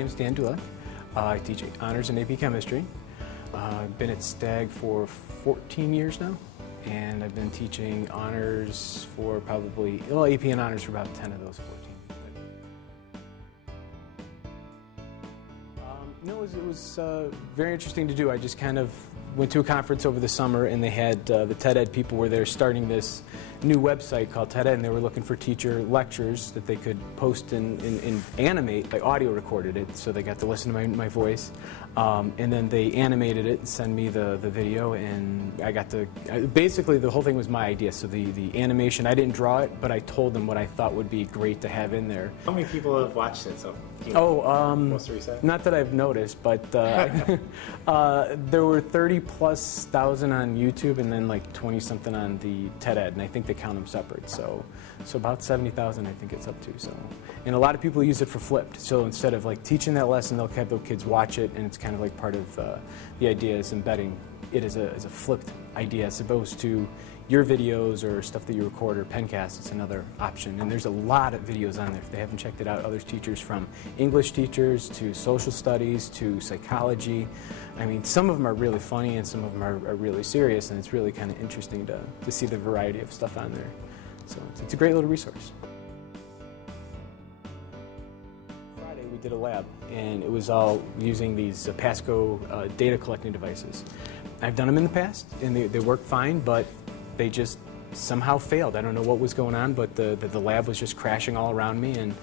name is Dulek. I teach honors in AP Chemistry. I've been at STAG for 14 years now, and I've been teaching honors for probably, well, AP and honors for about 10 of those 14. No, it was very interesting to do. I just kind of went to a conference over the summer, and they had the TED Ed people were there starting this new website called TED Ed, and they were looking for teacher lectures that they could post and animate. I audio recorded it, so they got to listen to my voice, and then they animated it and sent me the video, and I got to, basically the whole thing was my idea. So the animation, I didn't draw it, but I told them what I thought would be great to have in there. How many people have watched it? So, most recent? Not that I've noticed, but there were 30+ thousand on YouTube, and then like 20-something on the TED Ed, and I think they count them separate. So about 70,000, I think it's up to. So, and a lot of people use it for flipped. So instead of like teaching that lesson, they'll have their kids watch it, and it's kind of like part of the idea is embedding it as a flipped idea as opposed to your videos or stuff that you record or pencast. It's another option, and there's a lot of videos on there. If they haven't checked it out, other teachers, from English teachers to social studies to psychology. I mean, some of them are really funny and some of them are really serious, and it's really kind of interesting to see the variety of stuff on there. So it's a great little resource. Friday we did a lab, and it was all using these Pasco data collecting devices. I've done them in the past, and they work fine, but they just somehow failed. I don't know what was going on, but the lab was just crashing all around me, and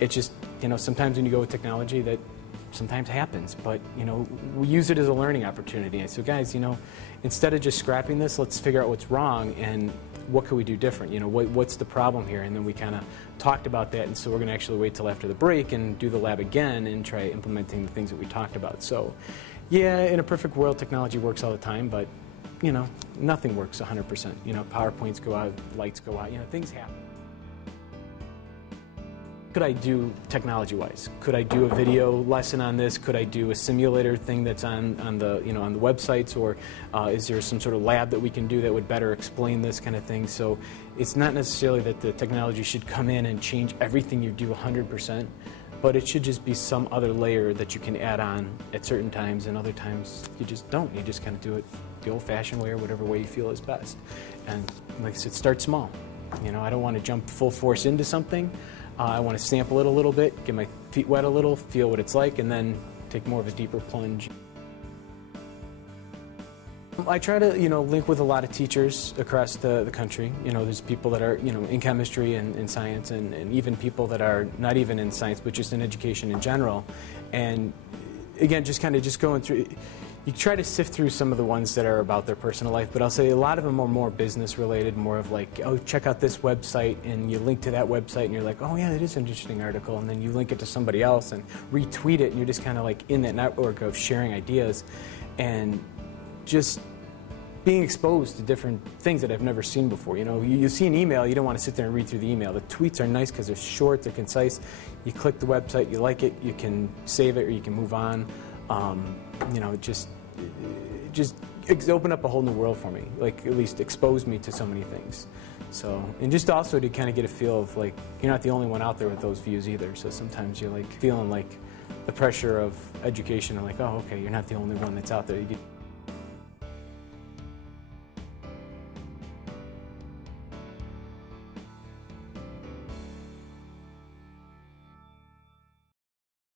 it just, you know, sometimes when you go with technology that sometimes happens, but, you know, we use it as a learning opportunity. So guys, you know, instead of just scrapping this, let's figure out what's wrong and what could we do different, you know, what's the problem here? And then we kind of talked about that, and so we're going to actually wait till after the break and do the lab again and try implementing the things that we talked about. So yeah, in a perfect world, technology works all the time, but you know, nothing works 100%. You know, PowerPoints go out, lights go out, you know, things happen. Could I do technology-wise? Could I do a video lesson on this? Could I do a simulator thing that's on the, you know, on the websites, or is there some sort of lab that we can do that would better explain this kind of thing? So it's not necessarily that the technology should come in and change everything you do 100%, but it should just be some other layer that you can add on at certain times, and other times you just don't. You just kind of do it the old-fashioned way or whatever way you feel is best. And like I said, start small. You know, I don't want to jump full force into something. I want to sample it a little bit, get my feet wet a little, feel what it's like, and then take more of a deeper plunge. I try to, you know, link with a lot of teachers across the country. You know, there's people that are, you know, in chemistry and in science, and even people that are not even in science, but just in education in general. And again, just kind of just going through, you try to sift through some of the ones that are about their personal life, but I'll say a lot of them are more business related, more of like, oh, check out this website, and you link to that website, and you're like, oh yeah, that is an interesting article, and then you link it to somebody else and retweet it, and you're just kind of like in that network of sharing ideas, and just being exposed to different things that I've never seen before. You know, you see an email, you don't want to sit there and read through the email. The tweets are nice because they're short, they're concise. You click the website, you like it, you can save it or you can move on. You know, just opened up a whole new world for me. Like, at least exposed me to so many things. So, and just also to kind of get a feel of like, you're not the only one out there with those views either. So sometimes you're like feeling like the pressure of education and like, oh, okay, you're not the only one that's out there.